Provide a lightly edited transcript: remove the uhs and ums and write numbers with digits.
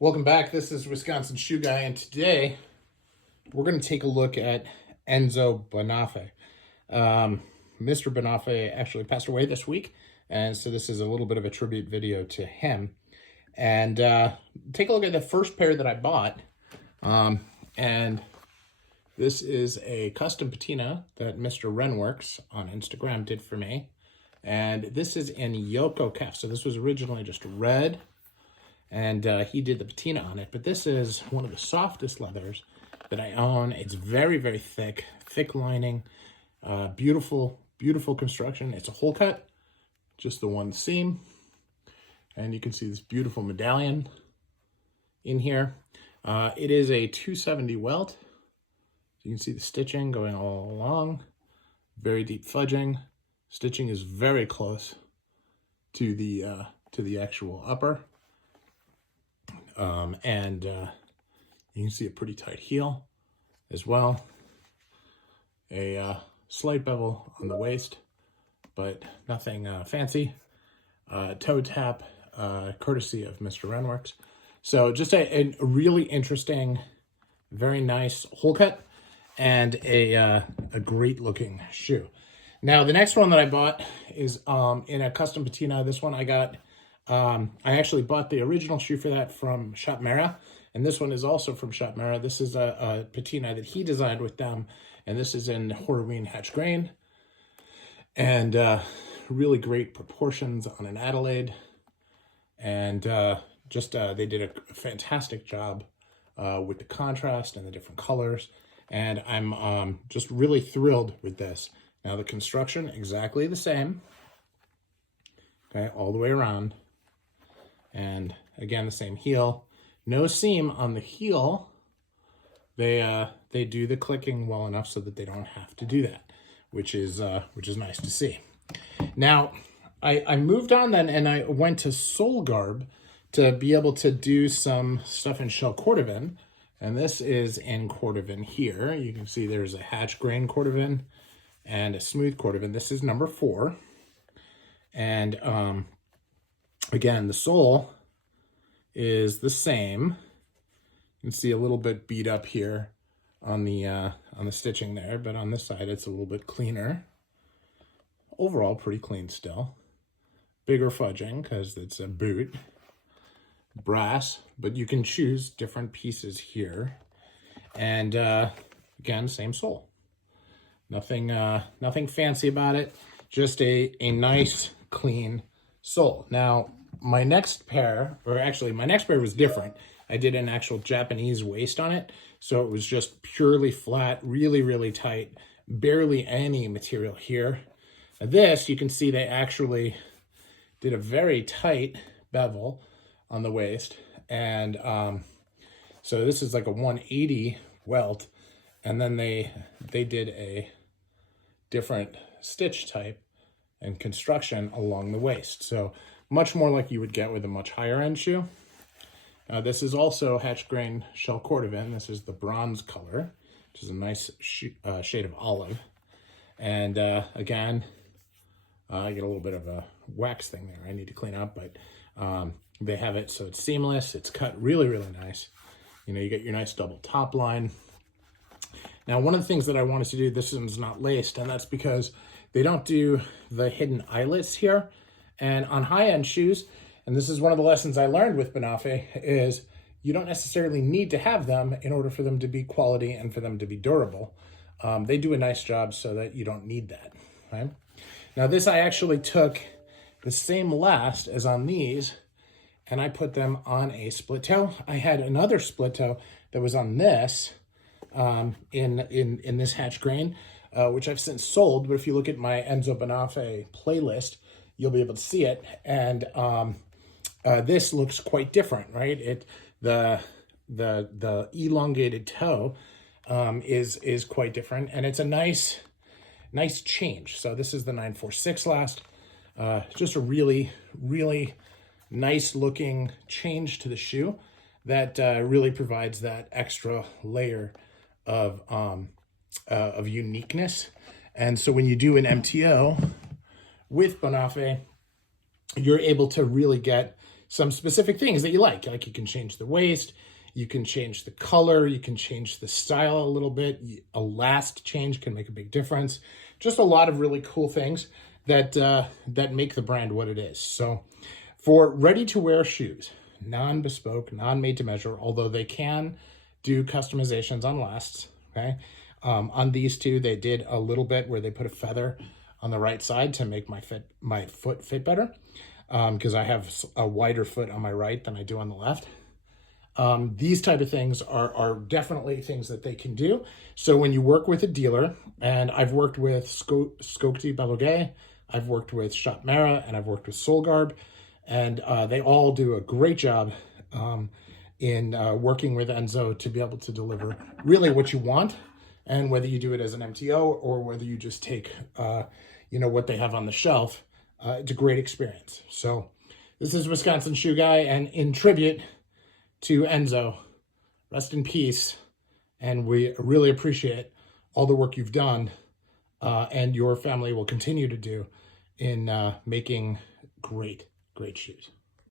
Welcome back. This is Wisconsin Shoe Guy, and today we're going to take a look at Enzo Bonafe. Mr. Bonafe actually passed away this week, and so this is a little bit of a tribute video to him. And take a look at the first pair that I bought. And this is a custom patina that Mr. Renworks on Instagram did for me. And this is in Yoko calf. So this was originally just red, and he did the patina on it. But this is one of the softest leathers that I own. It's very, very thick lining, beautiful construction. It's a hole cut, just the one seam. And you can see this beautiful medallion in here. It is a 270 welt. You can see the stitching going all along, very deep fudging. Stitching is very close to the actual upper. And you can see a pretty tight heel as well. A slight bevel on the waist, but nothing fancy. Toe tap, courtesy of Mr. Renworks. So just a really interesting, very nice hole cut, and a great looking shoe. Now the next one that I bought is in a custom patina. This one I got. I actually bought the original shoe for that from Shop Mara, and this one is also from Shop Mara. This is a patina that he designed with them, and this is in Horween Hatch Grain, and really great proportions on an Adelaide, and they did a fantastic job with the contrast and the different colors, and I'm just really thrilled with this. Now the construction, exactly the same, okay, all the way around. And again, the same heel, no seam on the heel. They do the clicking well enough so that they don't have to do that, which is nice to see. Now, I moved on then, and I went to Soul Garb to be able to do some stuff in shell cordovan, and this is in cordovan here. You can see there's a hatch grain cordovan and a smooth cordovan. This is number 4, and again, the sole is the same. You can see a little bit beat up here on the stitching there, but on this side it's a little bit cleaner. Overall, pretty clean still. Bigger fudging because it's a boot. Brass, but you can choose different pieces here. And again, same sole. Nothing fancy about it. Just a nice, clean sole. Now, my next pair was different. I did an actual Japanese waist on it, so it was just purely flat, really, really tight, barely any material here. Now this, you can see they actually did a very tight bevel on the waist, and so this is like a 180 welt, and then they did a different stitch type and construction along the waist. So much more like you would get with a much higher end shoe. This is also hatch grain shell cordovan. This is the bronze color, which is a nice shade of olive. And again, I get a little bit of a wax thing there I need to clean up, but they have it so it's seamless. It's cut really, really nice. You know, you get your nice double top line. Now, one of the things that I wanted to do, this one's not laced, and that's because they don't do the hidden eyelets here. And on high-end shoes, and this is one of the lessons I learned with Bonafe, is you don't necessarily need to have them in order for them to be quality and for them to be durable. They do a nice job so that you don't need that, right? Now this, I actually took the same last as on these, and I put them on a split toe. I had another split toe that was on this, in this hatch grain, which I've since sold, but if you look at my Enzo Bonafe playlist, you'll be able to see it. And this looks quite different, right? The elongated toe is quite different, and it's a nice change. So this is the 946 last. Just a really, really nice looking change to the shoe that really provides that extra layer of uniqueness. And so when you do an MTO with Bonafe, you're able to really get some specific things that you like. Like you can change the waist, you can change the color, you can change the style a little bit. A last change can make a big difference. Just a lot of really cool things that that make the brand what it is. So for ready-to-wear shoes, non-bespoke, non-made to measure, although they can do customizations on lasts, okay? On these two, they did a little bit where they put a feather on the right side to make my foot fit better, because I have a wider foot on my right than I do on the left. These type of things are definitely things that they can do. So when you work with a dealer, and I've worked with Skokti Belogay, I've worked with Shop Mara, and I've worked with Solgarb, and they all do a great job in working with Enzo to be able to deliver really what you want. And whether you do it as an MTO or whether you just take, what they have on the shelf, it's a great experience. So this is Wisconsin Shoe Guy, and in tribute to Enzo, rest in peace. And we really appreciate all the work you've done and your family will continue to do in making great shoes.